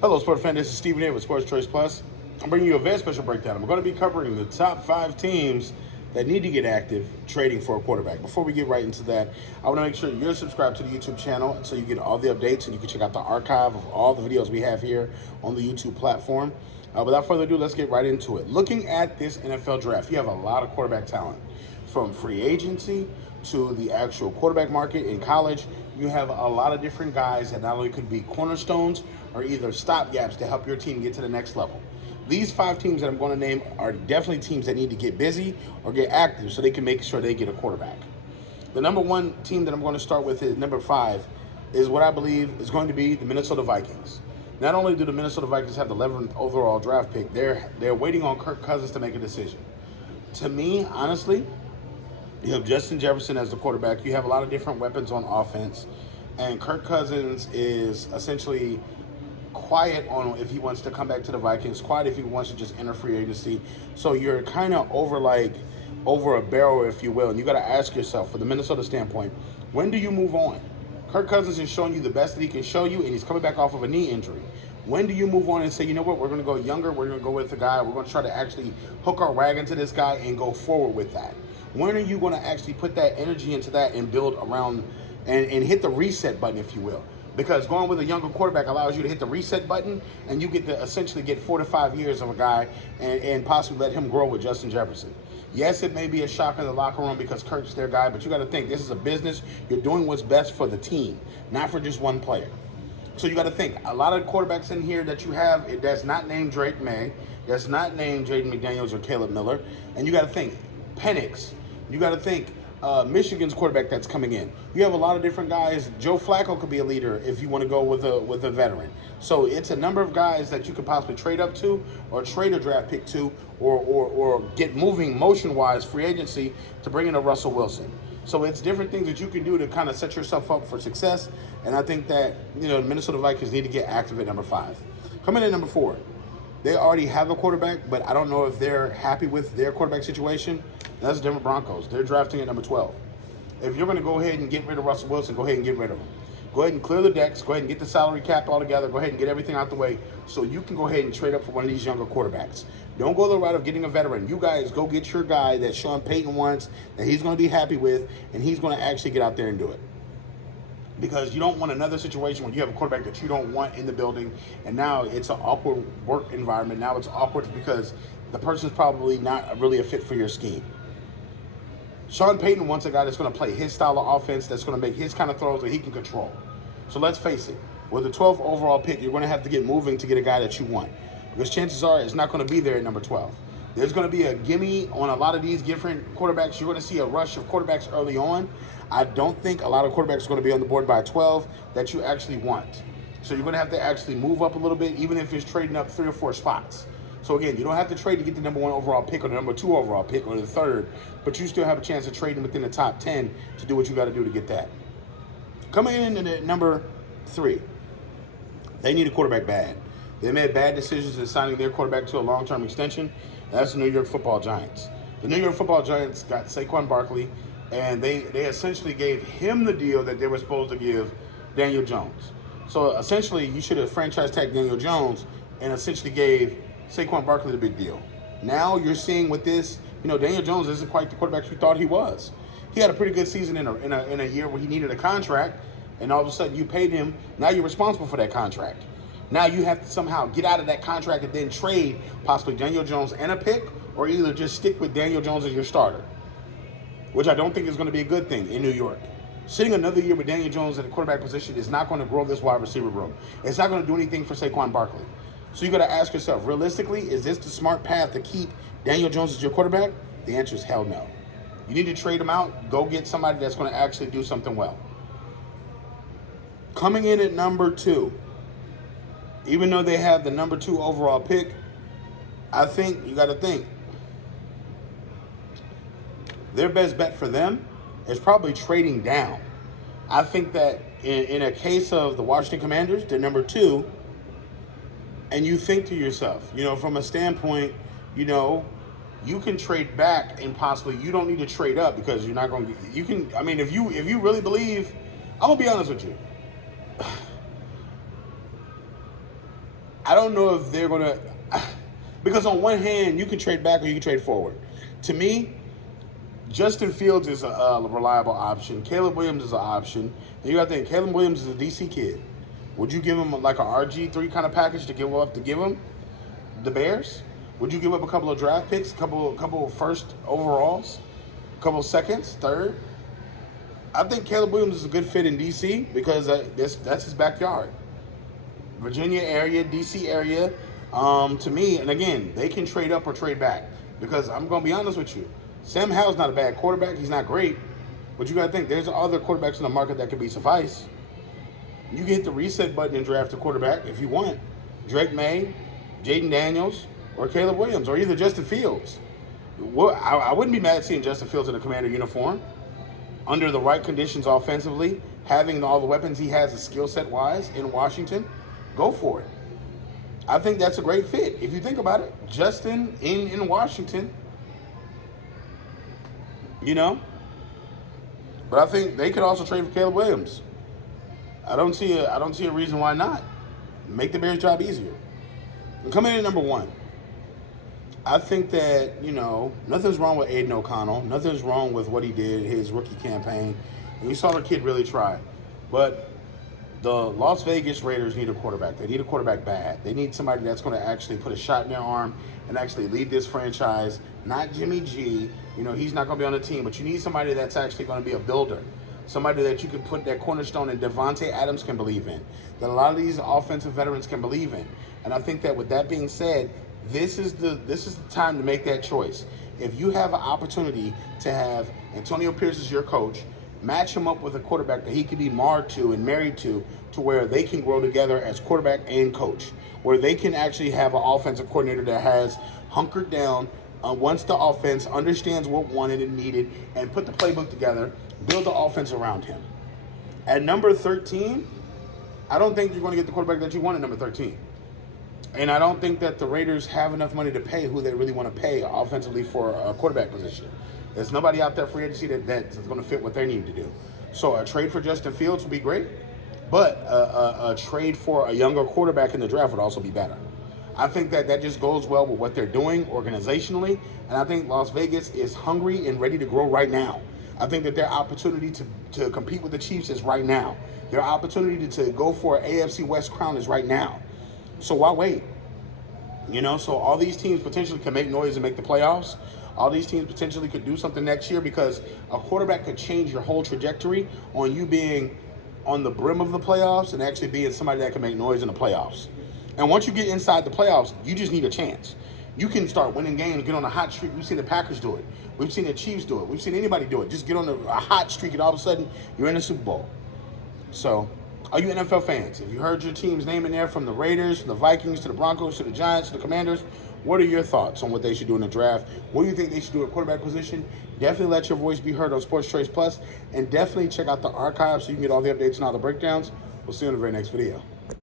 Hello, Sports fan. This is Stephen A with Sports Choice Plus. I'm bringing you a very special breakdown. I'm going to be covering the top 5 teams that need to get active trading for a quarterback. Before we get right into that, I want to make sure you're subscribed to the YouTube channel so you get all the updates and you can check out the archive of all the videos we have here on the YouTube platform. Without further ado, let's get right into it. Looking at this NFL draft, you have a lot of quarterback talent. From free agency to the actual quarterback market in college, you have a lot of different guys that not only could be cornerstones or either stopgaps to help your team get to the next level. These 5 teams that I'm going to name are definitely teams that need to get busy or get active so they can make sure they get a quarterback. The number one team that I'm going to start with is number 5 is what I believe is going to be the Minnesota Vikings. Not only do the Minnesota Vikings have the 11th overall draft pick, they're waiting on Kirk Cousins to make a decision. To me, honestly, you have Justin Jefferson as the quarterback. You have a lot of different weapons on offense. And Kirk Cousins is essentially quiet on if he wants to come back to the Vikings, quiet if he wants to just enter free agency. So you're kind of over a barrel, if you will. And you got to ask yourself, for the Minnesota standpoint, when do you move on? Kirk Cousins is showing you the best that he can show you, and he's coming back off of a knee injury. When do you move on and say, you know what, we're going to go younger, we're going to go with the guy, we're going to try to actually hook our wagon to this guy and go forward with that? When are you going to actually put that energy into that and build around and hit the reset button, if you will? Because going with a younger quarterback allows you to hit the reset button and you get to essentially get 4 to 5 years of a guy and possibly let him grow with Justin Jefferson. Yes, it may be a shock in the locker room because Kirk's their guy, but you got to think this is a business. You're doing what's best for the team, not for just one player. So you got to think, a lot of quarterbacks in here that you have that's not named Drake May, that's not named Jaden McDaniels or Caleb Miller, and you got to think Penix. You got to think Michigan's quarterback that's coming in. You have a lot of different guys. Joe Flacco could be a leader if you want to go with a veteran. So it's a number of guys that you could possibly trade up to or trade a draft pick to or get moving motion-wise free agency to bring in a Russell Wilson. So it's different things that you can do to kind of set yourself up for success. And I think that, the Minnesota Vikings need to get active at number 5. Coming in at number 4. They already have a quarterback, but I don't know if they're happy with their quarterback situation. That's the Denver Broncos. They're drafting at number 12. If you're going to go ahead and get rid of Russell Wilson, go ahead and get rid of him. Go ahead and clear the decks. Go ahead and get the salary cap all together. Go ahead and get everything out the way so you can go ahead and trade up for one of these younger quarterbacks. Don't go the route of getting a veteran. You guys go get your guy that Sean Payton wants, that he's going to be happy with, and he's going to actually get out there and do it. Because you don't want another situation where you have a quarterback that you don't want in the building, and now it's an awkward work environment. Now it's awkward because the person's probably not really a fit for your scheme. Sean Payton wants a guy that's going to play his style of offense, that's going to make his kind of throws that he can control. So let's face it, with the 12th overall pick, you're going to have to get moving to get a guy that you want. Because chances are it's not going to be there at number 12. There's going to be a gimme on a lot of these different quarterbacks. You're going to see a rush of quarterbacks early on. I don't think a lot of quarterbacks are going to be on the board by 12 that you actually want. So you're going to have to actually move up a little bit, even if it's trading up 3 or 4 spots. So again, you don't have to trade to get the number 1 overall pick or the number 2 overall pick or the 3rd, but you still have a chance of trading within the top 10 to do what you got to do to get that. Coming in at number 3, they need a quarterback bad. They made bad decisions in signing their quarterback to a long-term extension. That's the New York Football Giants. The New York Football Giants got Saquon Barkley, and they essentially gave him the deal that they were supposed to give Daniel Jones. So essentially, you should have franchise tagged Daniel Jones and essentially gave Saquon Barkley the big deal. Now you're seeing with this, Daniel Jones isn't quite the quarterback you thought he was. He had a pretty good season in a year where he needed a contract, and all of a sudden you paid him. Now you're responsible for that contract. Now you have to somehow get out of that contract and then trade possibly Daniel Jones and a pick, or either just stick with Daniel Jones as your starter, which I don't think is going to be a good thing in New York. Sitting another year with Daniel Jones at the quarterback position is not going to grow this wide receiver room. It's not going to do anything for Saquon Barkley. So you got to ask yourself, realistically, is this the smart path to keep Daniel Jones as your quarterback? The answer is hell no. You need to trade him out. Go get somebody that's going to actually do something well. Coming in at number 2, even though they have the number 2 overall pick, I think you got to think their best bet for them is probably trading down. I think that in a case of the Washington Commanders, they're number 2, and you think to yourself, from a standpoint, you can trade back and possibly you don't need to trade up because you're not going to. You can. I mean, if you really believe, I'm gonna be honest with you. I don't know if they're going to, because on one hand, you can trade back or you can trade forward. To me, Justin Fields is a reliable option. Caleb Williams is an option. And you got to think, Caleb Williams is a DC kid. Would you give him like a RG3 kind of package to give him the Bears? Would you give up a couple of draft picks, a couple of first overalls, a couple of seconds, third? I think Caleb Williams is a good fit in DC because that's his backyard. Virginia area, DC area, to me, and again, they can trade up or trade back because I'm going to be honest with you. Sam Howell's not a bad quarterback. He's not great. But you got to think, there's other quarterbacks in the market that could be suffice. You can hit the reset button and draft a quarterback if you want. Drake May, Jaden Daniels, or Caleb Williams, or either Justin Fields. I wouldn't be mad seeing Justin Fields in a Commander uniform. Under the right conditions offensively, having all the weapons he has skill set wise in Washington, go for it. I think that's a great fit. If you think about it, Justin in Washington, you know. But I think they could also trade for Caleb Williams. I don't see a reason why not. Make the Bears' job easier. And coming in at number 1, I think that, nothing's wrong with Aiden O'Connell. Nothing's wrong with what he did, his rookie campaign. And we saw the kid really try. But the Las Vegas Raiders need a quarterback. They need a quarterback bad. They need somebody that's going to actually put a shot in their arm and actually lead this franchise. Not Jimmy G. He's not going to be on the team. But you need somebody that's actually going to be a builder. Somebody that you can put that cornerstone and Devontae Adams can believe in. That a lot of these offensive veterans can believe in. And I think that with that being said, this is the time to make that choice. If you have an opportunity to have Antonio Pierce as your coach, match him up with a quarterback that he can be married to where they can grow together as quarterback and coach, where they can actually have an offensive coordinator that has hunkered down, once the offense understands what wanted and needed, and put the playbook together, build the offense around him. At number 13, I don't think you're going to get the quarterback that you want at number 13. And I don't think that the Raiders have enough money to pay who they really want to pay offensively for a quarterback position. There's nobody out there free agency that's going to fit what they need to do. So a trade for Justin Fields would be great, but a trade for a younger quarterback in the draft would also be better. I think that just goes well with what they're doing organizationally, and I think Las Vegas is hungry and ready to grow right now. I think that their opportunity to compete with the Chiefs is right now. Their opportunity to go for an AFC West crown is right now. So why wait? So all these teams potentially can make noise and make the playoffs. All these teams potentially could do something next year because a quarterback could change your whole trajectory on you being on the brim of the playoffs and actually being somebody that can make noise in the playoffs. And once you get inside the playoffs, you just need a chance. You can start winning games, get on a hot streak. We've seen the Packers do it. We've seen the Chiefs do it. We've seen anybody do it. Just get on a hot streak and all of a sudden you're in the Super Bowl. So, all you NFL fans, if you heard your team's name in there, from the Raiders, from the Vikings, to the Broncos, to the Giants, to the Commanders, what are your thoughts on what they should do in the draft? What do you think they should do at quarterback position? Definitely let your voice be heard on Sports Choice Plus, and definitely check out the archives so you can get all the updates and all the breakdowns. We'll see you in the very next video.